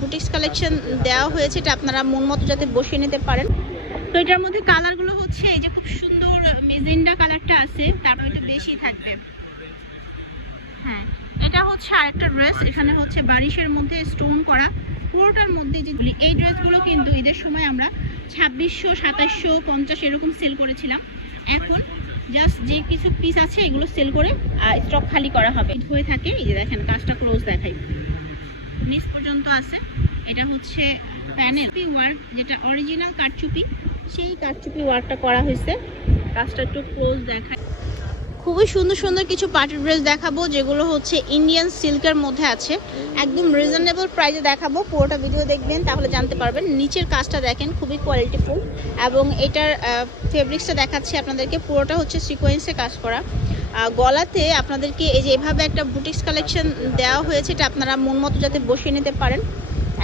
Boutiques collection দেওয়া হয়েছে, এটা আপনারা মন মতো যাতে বসিয়ে নিতে পারেন। তো এটার মধ্যে কালারগুলো হচ্ছে, এই যে খুব সুন্দর মেজেন্ডা কালারটা আছে, তারপর একটু বেশি থাকবে। হ্যাঁ এটা হচ্ছে আরেকটা ড্রেস এখানে হচ্ছে বারিশের মধ্যে স্টোন করা। পুরোটার মধ্যে যেগুলি এই ড্রেসগুলো কিন্তু ঈদের সময় আমরা ছাব্বিশশো, সাতাশশো, পঞ্চাশ এরকম সেল করেছিলাম। এখন জাস্ট যে কিছু পিস আছে, এগুলো সেল করে স্টক খালি করা হবে। হয়ে থাকে, এই যে দেখেন, কাজটা ক্লোজ দেখাই। নিচ পর্যন্ত আছে। এটা হচ্ছে প্যানেল। ওয়ার্ক যেটা অরিজিনাল কাঠচুপি, সেই কাঠচুপি ওয়ার্কটা করা হয়েছে। কাজটা একটু ক্লোজ দেখায় খুবই সুন্দর সুন্দর কিছু পার্টি ড্রেস দেখাবো, যেগুলো হচ্ছে ইন্ডিয়ান সিল্কের মধ্যে আছে। একদম রিজনেবল প্রাইসে দেখাবো, পুরোটা ভিডিও দেখবেন, তাহলে জানতে পারবেন। নিচের কাজটা দেখেন, খুবই কোয়ালিটিফুল এবং এটার ফেব্রিক্সটা দেখাচ্ছি আপনাদেরকে, পুরোটা হচ্ছে সিকোয়েন্সে কাজ করা। গলাতে আপনাদেরকে এই যে এভাবে একটা বুটিক্স কালেকশন দেওয়া হয়েছে, এটা আপনারা মন মতো যাতে বসিয়ে নিতে পারেন।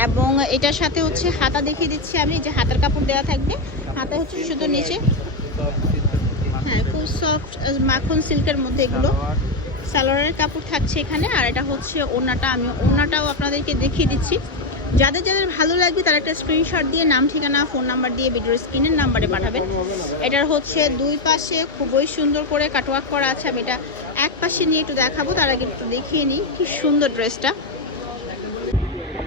এবং এটার সাথে হচ্ছে হাতা দেখিয়ে দিচ্ছি আমি যে হাতার কাপড় দেওয়া থাকবে। হাতা হচ্ছে শুধু নিচে হ্যাঁ খুব সফট মাখন সিল্কের মধ্যে এগুলো। সালোয়ারের কাপড় থাকছে এখানে, আর এটা হচ্ছে ওড়নাটা। আমি ওড়নাটাও আপনাদেরকে দেখিয়ে দিচ্ছি। যাদের যাদের ভালো লাগবে তারা একটা স্ক্রিনশট দিয়ে নাম, ঠিকানা ফোন নাম্বার দিয়ে ভিডিওর স্ক্রিনের নাম্বারে পাঠাবেন। এটার হচ্ছে দুই পাশে খুবই সুন্দর করে কাটওয়ার্ক করা আছে। আমি এটা এক পাশে নিয়ে একটু দেখাবো, তার আগে একটু দেখিয়ে নিই কি সুন্দর ড্রেসটা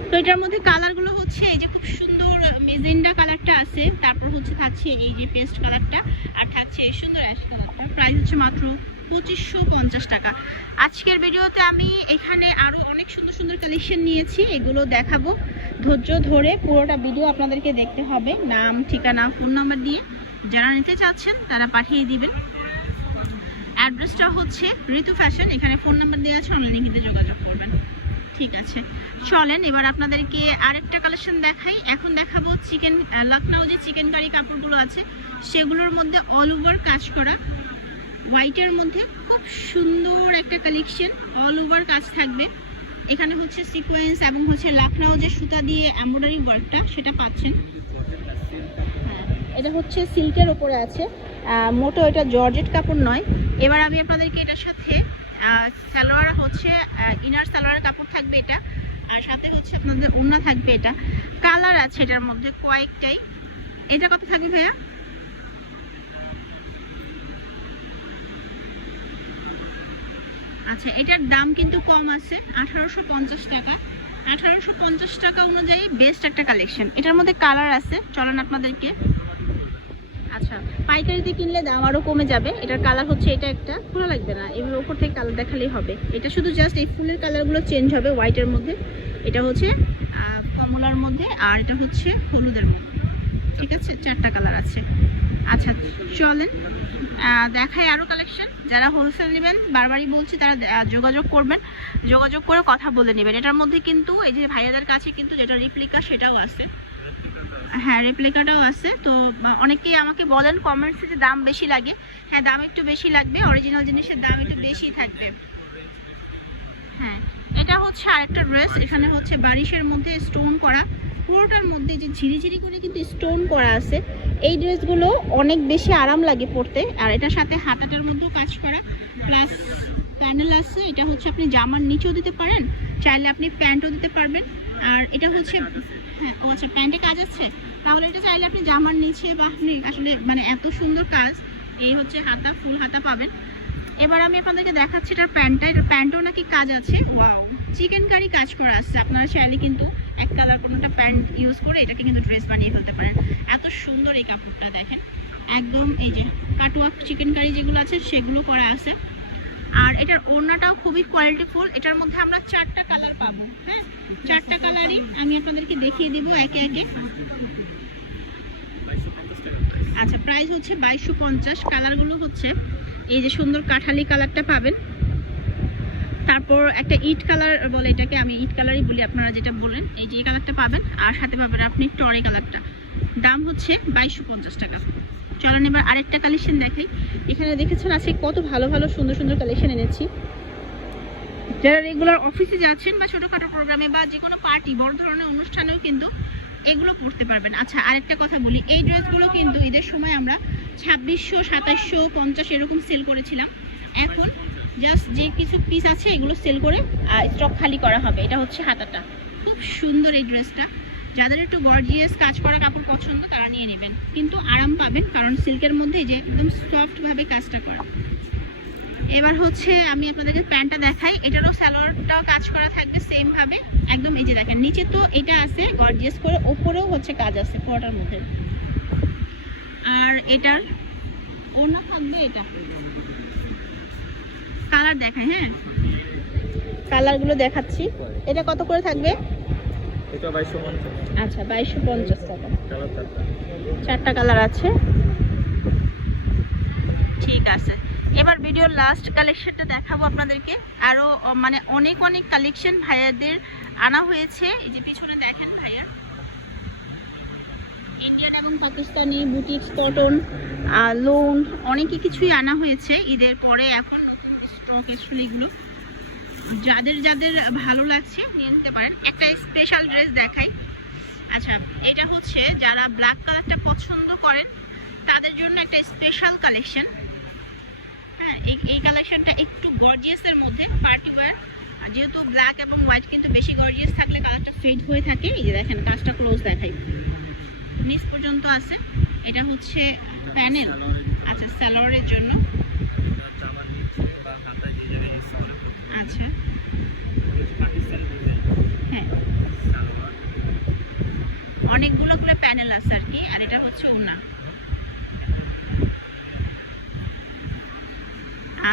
তো এটার মধ্যে কালারগুলো হচ্ছে, এই যে খুব সুন্দর মেজেন্ডা কালারটা আছে। তারপর হচ্ছে থাকছে এই যে পেস্ট কালারটা আর থাকছে সুন্দর অ্যাশ কালারটা প্রাইস হচ্ছে মাত্র পঁচিশশো পঞ্চাশ টাকা। আজকের ভিডিওতে আমি এখানে আরও অনেক সুন্দর সুন্দর কালেকশন নিয়েছি, এগুলো দেখাবো। ধৈর্য ধরে পুরোটা ভিডিও আপনাদেরকে দেখতে হবে, নাম, ঠিকানা, ফোন নাম্বার দিয়ে। যারা নিতে চাচ্ছেন, তারা পাঠিয়ে দিবেন। অ্যাড্রেসটা হচ্ছে ঋতু ফ্যাশন, এখানে ফোন নাম্বার দেওয়া আছে, অনলাইনে কিন্তু যোগাযোগ করবেন। ঠিক আছে। চলেন, এবার আপনাদেরকে আরেকটা কালেকশন দেখাই। এখন দেখাবো চিকেন লখনৌ যে চিকেন কারি কাপড়গুলো আছে, সেগুলোর মধ্যে অল ওভার কাজ করা হোয়াইটের মধ্যে খুব সুন্দর একটা কালেকশন অল ওভার কাজ থাকবে। এখানে হচ্ছে সিকোয়েন্স এবং হচ্ছে লাখনৌ যে সুতা দিয়ে এমব্রয়ডারি ওয়ার্কটা সেটা পাচ্ছেন। হ্যাঁ, এটা হচ্ছে সিল্কের ওপরে আছে। মোটো এটা জর্জেট কাপড় নয়। এবার আমি আপনাদেরকে এটার সাথে সালোয়ার হচ্ছে ইনার সালোয়ার কাপড় থাকবে এটা। আর সাথে হচ্ছে আপনাদের ওড়না থাকবে এটা। কালার আছে এটার মধ্যে কয়েকটাই। এটা কত থাকবে ভাইয়া? আচ্ছা এটার দাম কিন্তু কম আছে, আঠারোশো পঞ্চাশ টাকা। আঠারোশো পঞ্চাশ টাকা অনুযায়ী বেস্ট একটা কালেকশন এটার মধ্যে কালার আছে, চলেন আপনাদেরকে। আচ্ছা পাইকারিতে কিনলে দাম আরও কমে যাবে। এটার কালার হচ্ছে এটা একটা। খোলা লাগবে না এবার ওপর থেকে কালার দেখালেই হবে। এটা শুধু জাস্ট এই ফুলের কালারগুলো চেঞ্জ হবে হোয়াইটের মধ্যে। এটা হচ্ছে কমলার মধ্যে, আর এটা হচ্ছে হলুদের মধ্যে। ঠিক আছে? চারটা কালার আছে। আচ্ছা চলেন। দেখাই আরও কালেকশন যারা হোলসেল নেবেন, বারবারই বলছি তারা যোগাযোগ করবেন। যোগাযোগ করে কথা বলে নেবেন। এটার মধ্যে কিন্তু এই যে ভাইয়াদের কাছে কিন্তু যেটা রিপ্লিকা সেটাও আছে। হ্যাঁ রেপ্লিকাটাও আছে। তো অনেকেই আমাকে বলেন কমেন্টসে যে দাম বেশি লাগে। হ্যাঁ দাম একটু বেশি লাগবে। অরিজিনাল জিনিসের দাম একটু বেশি থাকবে। হ্যাঁ এটা হচ্ছে আরেকটা ড্রেস এখানে হচ্ছে বারিশের মধ্যে স্টোন করা। পুরোটার মধ্যে যে ঝিরিঝিরি করে কিন্তু স্টোন করা আছে, এই ড্রেসগুলো অনেক বেশি আরাম লাগে পরতে। আর এটার সাথে হাতাটার মধ্যেও কাজ করা। প্লাস প্যানেল আছে, এটা হচ্ছে আপনি জামার নিচেও দিতে পারেন, চাইলে আপনি প্যান্টও দিতে পারবেন। আর এটা হচ্ছে হ্যাঁ ও আচ্ছা প্যান্টে কাজ আছে? তাহলে এটা চাইলে আপনি জামার নিচে বা আপনি আসলে মানে এত সুন্দর কাজ, এই হচ্ছে হাতা, ফুল হাতা পাবেন। এবার আমি আপনাদেরকে দেখাচ্ছি এটার প্যান্টটা। এটার প্যান্টও নাকি কাজ আছে। ওয়াও চিকেন কারি কাজ করা আছে, আপনারা চাইলে কিন্তু এক কালার কোনোটা প্যান্ট ইউজ করে এটাকে কিন্তু ড্রেস বানিয়ে ফেলতে পারেন। এত সুন্দর এই কাপড়টা দেখেন। একদম এই যে কাটওয়ার্ক চিকেন কারি যেগুলো আছে, সেগুলো করা আছে। আর এটার ওড়নাটাও খুবই কোয়ালিটিফুল এটার মধ্যে আমরা চারটা কালার পাবো হ্যাঁ? চারটা কালারই আমি আপনাদেরকে দেখিয়ে দিব একে একে। আচ্ছা প্রাইস হচ্ছে বাইশশো পঞ্চাশ। কালারগুলো হচ্ছে এই যে সুন্দর কাঠালি কালারটা পাবেন। তারপর একটা ইট কালার বলে এটাকে আমি ইট কালারই বলি আপনারা যেটা বলেন এই যে কালারটা পাবেন, আর সাথে পাবেন আপনি টরি কালারটা। দাম হচ্ছে বাইশশো পঞ্চাশ টাকা। চলেন এবার আরেকটা কালেকশন দেখাই এখানে দেখেছেন আজকে কত ভালো ভালো, সুন্দর সুন্দর কালেকশন এনেছি। যারা রেগুলার অফিসে যাচ্ছেন বা ছোটোখাটো প্রোগ্রামে বা যে কোনো পার্টি বড় ধরনের অনুষ্ঠানেও কিন্তু এগুলো পড়তে পারবেন। আচ্ছা আরেকটা কথা বলি। এই ড্রেসগুলো কিন্তু ঈদের সময় আমরা ছাব্বিশশো, সাতাশশো, পঞ্চাশ এরকম সেল করেছিলাম। এখন জাস্ট যে কিছু পিস আছে, এগুলো সেল করে স্টক খালি করা হবে। এটা হচ্ছে হাতাটা। খুব সুন্দর এই ড্রেসটা যাদের একটু গর্জিয়াস কাজ করা কাপড় পছন্দ, তারা নিয়ে নেবেন। কিন্তু আরাম পাবেন, কারণ সিল্কের মধ্যে যে একদম সফট ভাবে কাজটা করা। এবার হচ্ছে আমি আপনাদেরকে প্যান্টটা দেখাই। এটারও স্যালোয়ারটাও কাজ করা থাকবে সেমভাবে একদম এই যে দেখেন, নিচে তো এটা আছে গর্জিয়াস করে ওপরেও হচ্ছে কাজ আছে, পুরোটার মধ্যে। আর এটার ওনা থাকবে এটা। কালার দেখায় হ্যাঁ? কালারগুলো দেখাচ্ছি। এটা কত করে থাকবে? এটা বাইশশো পঞ্চাশ। আচ্ছা বাইশশো পঞ্চাশ টাকা। কালার চারটা। চারটা কালার আছে। ঠিক আছে। এবার ভিডিওর লাস্ট কালেকশনটা দেখাবো আপনাদেরকে। আরও মানে অনেক অনেক কালেকশন ভাইয়াদের আনা হয়েছে। এই যে পিছনে দেখেন ভাইয়া। ইন্ডিয়ান এবং পাকিস্তানি বুটিক্স কটন লোন অনেকই কিছুই আনা হয়েছে ঈদের পরে। এখন এসেছিল এগুলো। যাদের যাদের ভালো লাগছে, নিয়ে নিতে পারেন। একটা স্পেশাল ড্রেস দেখাই। আচ্ছা এটা হচ্ছে যারা ব্ল্যাক কালারটা পছন্দ করেন, তাদের জন্য একটা স্পেশাল কালেকশন হ্যাঁ এই কালেকশনটা একটু গর্জিয়াসের মধ্যে পার্টি ওয়্যার যেহেতু ব্ল্যাক এবং হোয়াইট কিন্তু বেশি গর্জিয়াস থাকলে কালারটা ফেড হয়ে থাকে। এই যে দেখেন, কাজটা ক্লোজ দেখাই। নিচ পর্যন্ত আছে। এটা হচ্ছে প্যানেল আচ্ছা স্যালোয়ারের জন্য জামার নিচে বা হাতায় যে জায়গায় ইউজ করে করতে পারবেন আচ্ছা। হ্যাঁ। অনেকগুলো গুলো প্যানেল আছে আর কি, আর এটা হচ্ছে ওনা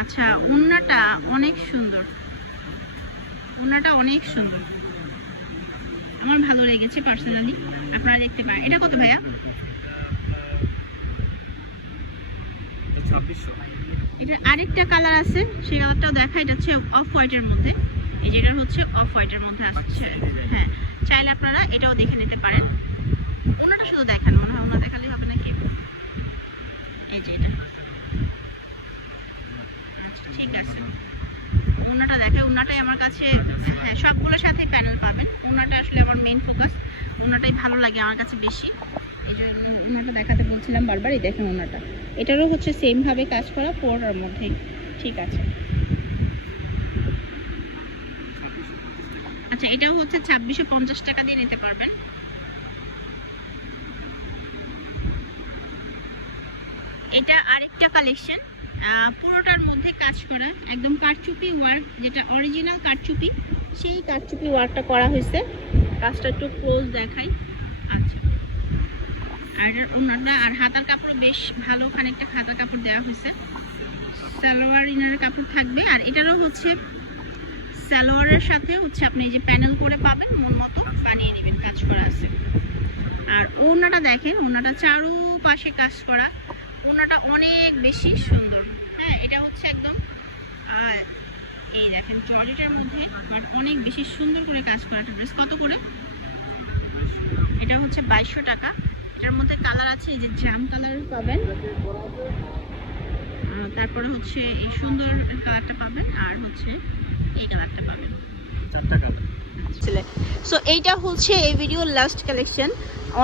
আচ্ছা ওন্নাটা অনেক সুন্দর। ওন্নাটা অনেক সুন্দর। আমার ভালো লেগেছে পার্সোনালি আপনারা দেখতে পারেন। এটা কত ভাইয়া? ছাব্বিশশো। এটা আরেকটা কালার আছে সেই কালারটাও দেখা এটা হচ্ছে অফ হোয়াইটের মধ্যে। এই যেটা হচ্ছে অফ হোয়াইটের মধ্যে আসছে। হ্যাঁ চাইলে আপনারা এটাও দেখে নিতে পারেন। ওনাটা শুধু দেখান হয় ওনা দেখালে হবে নাকি? এই যে এটা। আচ্ছা ঠিক আছে। ওনাটা দেখে ওনাটাই আমার কাছে হ্যাঁ সবগুলোর সাথে প্যানেল পাবেন। ওনাটা আসলে আমার মেইন ফোকাস ওনাটাই ভালো লাগে আমার কাছে বেশি। এই জন্য ওনাটা দেখাতে বলছিলাম বারবার এই দেখেন ওনাটা। এটারও হচ্ছে সেম ভাবে কাজ করা পড়ার মধ্যেই। ঠিক আছে। আচ্ছা এটাও হচ্ছে ছাব্বিশশো পঞ্চাশ টাকা দিয়ে নিতে পারবেন। এটা আরেকটা কালেকশন পুরোটার মধ্যে কাজ করা, একদম কারচুপি ওয়ার্ক, যেটা অরিজিনাল কারচুপি। সেই কারচুপি ওয়ার্কটা করা হয়েছে। কাজটা একটু ক্লোজ দেখাই। আচ্ছা। আর এটার আর হাতার কাপড় বেশ ভালো, খানিকটা হাতার কাপড় দেওয়া হয়েছে। সালোয়ার, ইনারের কাপড় থাকবে। আর এটারও হচ্ছে সালোয়ারের সাথে হচ্ছে আপনি যে প্যানেল করে পাবেন, মন মতো বানিয়ে নেবেন, কাজ করা আছে। আর ওনাটা দেখেন, ওনাটা চারুপাশে কাজ করা। ওনাটা অনেক বেশি সুন্দর। হ্যাঁ এটা হচ্ছে একদম এই দেখেন জর্জেটের মধ্যে বাট অনেক বেশি সুন্দর করে কাজ করা একটা ড্রেস। কত করে? এটা হচ্ছে বাইশশো টাকা। এটার মধ্যে কালার আছে এই যে জাম কালার পাবেন। তারপরে হচ্ছে এই সুন্দর কালারটা পাবেন আর হচ্ছে এই কালারটা পাবেন। চারটা কালার সো এইটা হচ্ছে এই ভিডিওর লাস্ট কালেকশন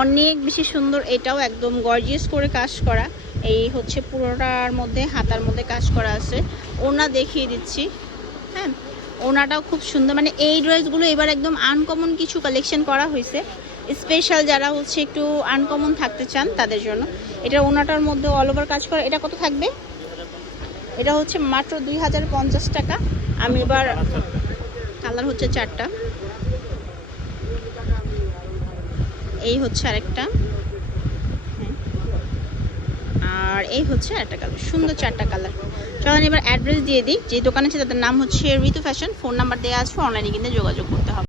অনেক বেশি সুন্দর এটাও একদম গর্জিয়াস করে কাজ করা। এই হচ্ছে পুরোটার মধ্যে হাতার মধ্যে কাজ করা আছে। ওনা দেখিয়ে দিচ্ছি হ্যাঁ? ওনাটাও খুব সুন্দর। মানে এই ড্রেসগুলো এবার একদম আনকমন কিছু কালেকশন করা হয়েছে। স্পেশাল যারা হচ্ছে একটু আনকমন থাকতে চান তাদের জন্য। এটা ওনাটার মধ্যে অল ওভার কাজ করা। এটা কত থাকবে? এটা হচ্ছে মাত্র দুই হাজার পঞ্চাশ টাকা। আমি এবার কালার হচ্ছে চারটা। এই হচ্ছে আরেকটা। আর এই হচ্ছে একটা কালার সুন্দর চারটা কালার চলেন এবার অ্যাড্রেস দিয়ে দিই। যে দোকান আছে তাদের নাম হচ্ছে ঋতু ফ্যাশন ফোন নাম্বার দেওয়া আছে। অনলাইনে কিনতে যোগাযোগ করতে হবে।